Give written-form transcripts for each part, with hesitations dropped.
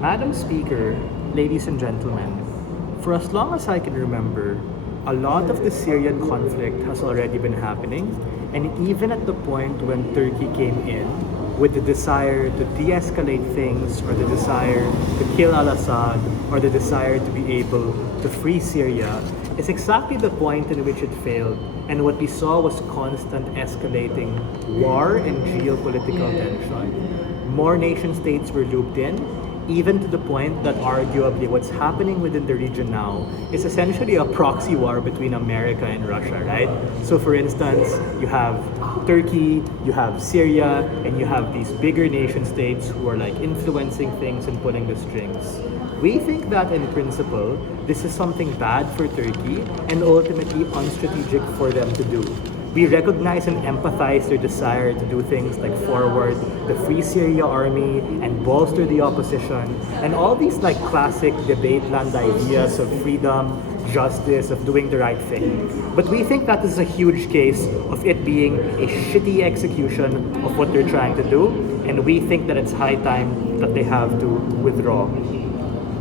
Madam Speaker, ladies and gentlemen, for as long as I can remember, a lot of the Syrian conflict has already been happening, and even at the point when Turkey came in with the desire to de-escalate things, or the desire to kill al-Assad, or the desire to be able to free Syria, is exactly the point in which it failed, and what we saw was constant escalating war and geopolitical tension. More nation states were looped in, even to the point that arguably what's happening within the region now is essentially a proxy war between America and Russia, right? So for instance, you have Turkey, you have Syria, and you have these bigger nation states who are like influencing things and pulling the strings. We think that in principle, this is something bad for Turkey and ultimately unstrategic for them to do. We recognize and empathize their desire to do things like forward the Free Syria Army and bolster the opposition, and all these like classic debate land ideas of freedom, justice, of doing the right thing. But we think that is a huge case of it being a shitty execution of what they're trying to do, and we think that it's high time that they have to withdraw.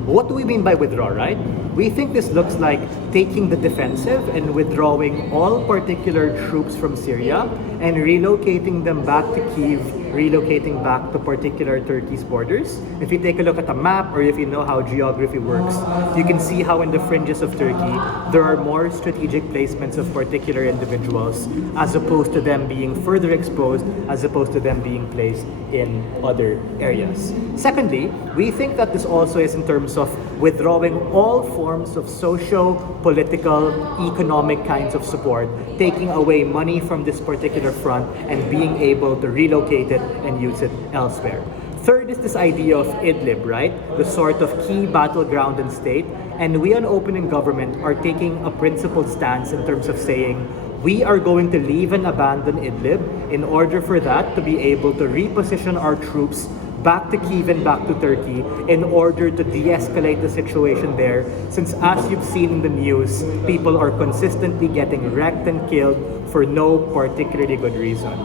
What do we mean by withdraw, right? We think this looks like taking the defensive and withdrawing all particular troops from Syria and relocating them back to Kyiv, relocating back to particular Turkey's borders. If you take a look at a map, or if you know how geography works, you can see how in the fringes of Turkey, there are more strategic placements of particular individuals as opposed to them being further exposed, as opposed to them being placed in other areas. Secondly, we think that this also is in terms of withdrawing all forms of socio-political, economic kinds of support, taking away money from this particular front and being able to relocate it and use it elsewhere. Third is this idea of Idlib, right? The sort of key battleground and state. And we on Opening Government are taking a principled stance in terms of saying, we are going to leave and abandon Idlib in order for that to be able to reposition our troops back to Kyiv and back to Turkey in order to de-escalate the situation there, since as you've seen in the news, people are consistently getting wrecked and killed for no particularly good reason.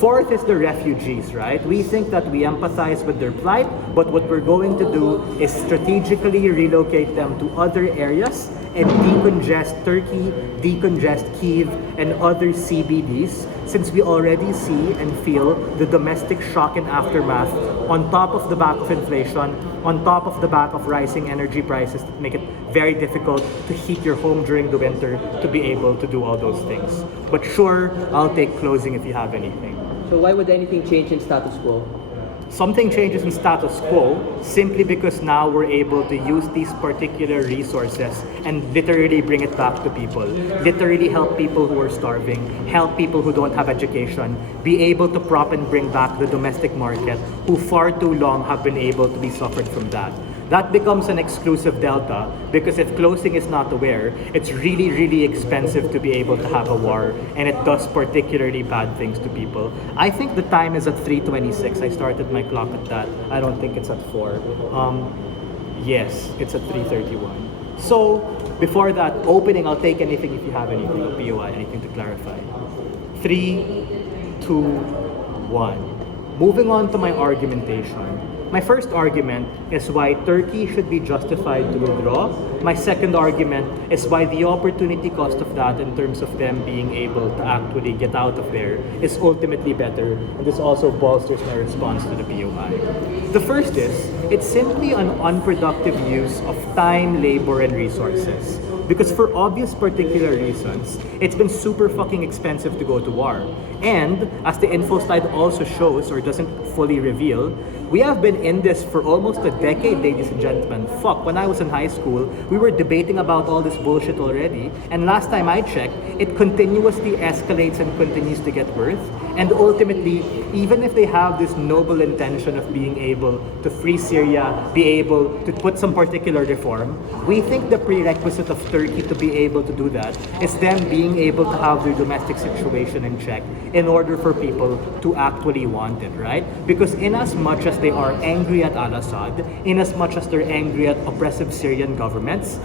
Fourth is the refugees, right? We think that we empathize with their plight, but what we're going to do is strategically relocate them to other areas and decongest Turkey, decongest Kyiv, and other CBDs, since we already see and feel the domestic shock and aftermath on top of the back of inflation, on top of the back of rising energy prices that make it very difficult to heat your home during the winter to be able to do all those things. But sure, I'll take closing if you have anything. So why would anything change in status quo? Something changes in status quo simply because now we're able to use these particular resources and literally bring it back to people. Literally help people who are starving, help people who don't have education, be able to prop and bring back the domestic market who far too long have been able to be suffered from that. That becomes an exclusive delta because if closing is not aware, it's really, really expensive to be able to have a war, and it does particularly bad things to people. I think the time is at 3:26. I started my clock at that. I don't think it's at 4. Yes, it's at 3:31. So before that opening, I'll take anything if you have anything, POI, anything to clarify. 3, 2, 1. Moving on to my argumentation. My first argument is why Turkey should be justified to withdraw. My second argument is why the opportunity cost of that in terms of them being able to actually get out of there is ultimately better, and this also bolsters my response to the POI. The first is, it's simply an unproductive use of time, labor, and resources. Because for obvious particular reasons, it's been super fucking expensive to go to war. And as the info slide also shows, or doesn't fully reveal, we have been in this for almost a decade, ladies and gentlemen. Fuck, when I was in high school, we were debating about all this bullshit already. And last time I checked, it continuously escalates and continues to get worse. And ultimately, even if they have this noble intention of being able to free Syria, be able to put some particular reform, we think the prerequisite of Turkey to be able to do that is them being able to have their domestic situation in check in order for people to actually want it, right? Because in as much as they are angry at al-Assad, in as much as they're angry at oppressive Syrian governments,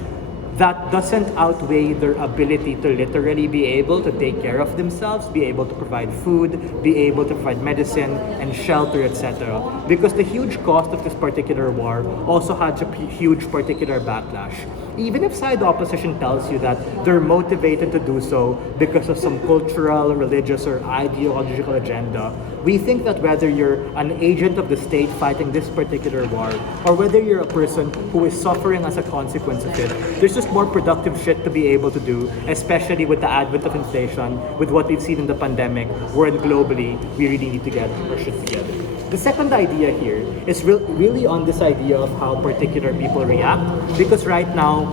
that doesn't outweigh their ability to literally be able to take care of themselves, be able to provide food, be able to provide medicine and shelter, etc. Because the huge cost of this particular war also had a huge particular backlash. Even if side opposition tells you that they're motivated to do so because of some cultural, religious, or ideological agenda, we think that whether you're an agent of the state fighting this particular war, or whether you're a person who is suffering as a consequence of it, there's just more productive shit to be able to do, especially with the advent of inflation, with what we've seen in the pandemic, where globally we really need to get our shit together. The second idea here is really on this idea of how particular people react, because right now,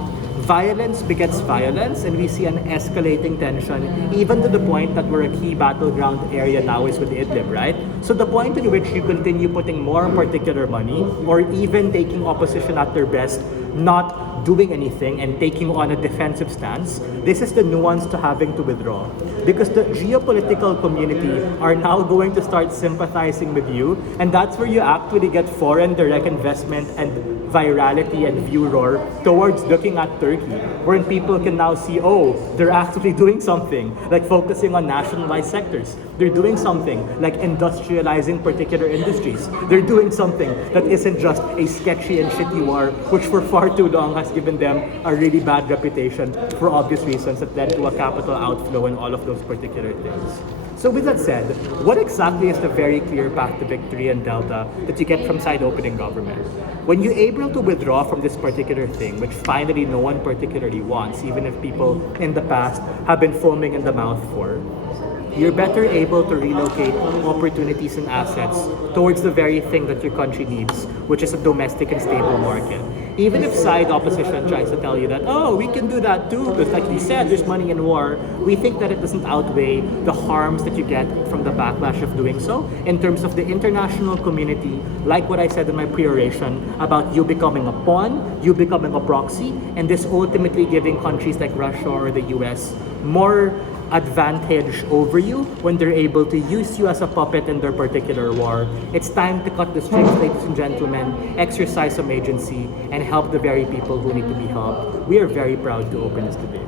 violence begets violence, and we see an escalating tension, even to the point that we're a key battleground area now is with Idlib, right? So the point in which you continue putting more particular money, or even taking opposition at their best, not doing anything and taking on a defensive stance, this is the nuance to having to withdraw. Because the geopolitical community are now going to start sympathizing with you, and that's where you actually get foreign direct investment and virality and view roar towards looking at Turkey, wherein people can now see, oh, they're actually doing something, like focusing on nationalized sectors. They're doing something like industrializing particular industries. They're doing something that isn't just a sketchy and shitty war, which for far too long has given them a really bad reputation for obvious reasons that led to a capital outflow and all of those particular things. So with that said, what exactly is the very clear path to victory and delta that you get from side opening government? When you're able to withdraw from this particular thing, which finally no one particularly wants, even if people in the past have been foaming in the mouth for, you're better able to relocate opportunities and assets towards the very thing that your country needs, which is a domestic and stable market. Even if side opposition tries to tell you that, oh, we can do that too, because like you said, there's money in war, we think that it doesn't outweigh the harms that you get from the backlash of doing so, in terms of the international community, like what I said in my pre-oration, about you becoming a pawn, you becoming a proxy, and this ultimately giving countries like Russia or the US more advantage over you when they're able to use you as a puppet in their particular war. It's time to cut the strings, ladies and gentlemen, exercise some agency, and help the very people who need to be helped. We are very proud to open this debate.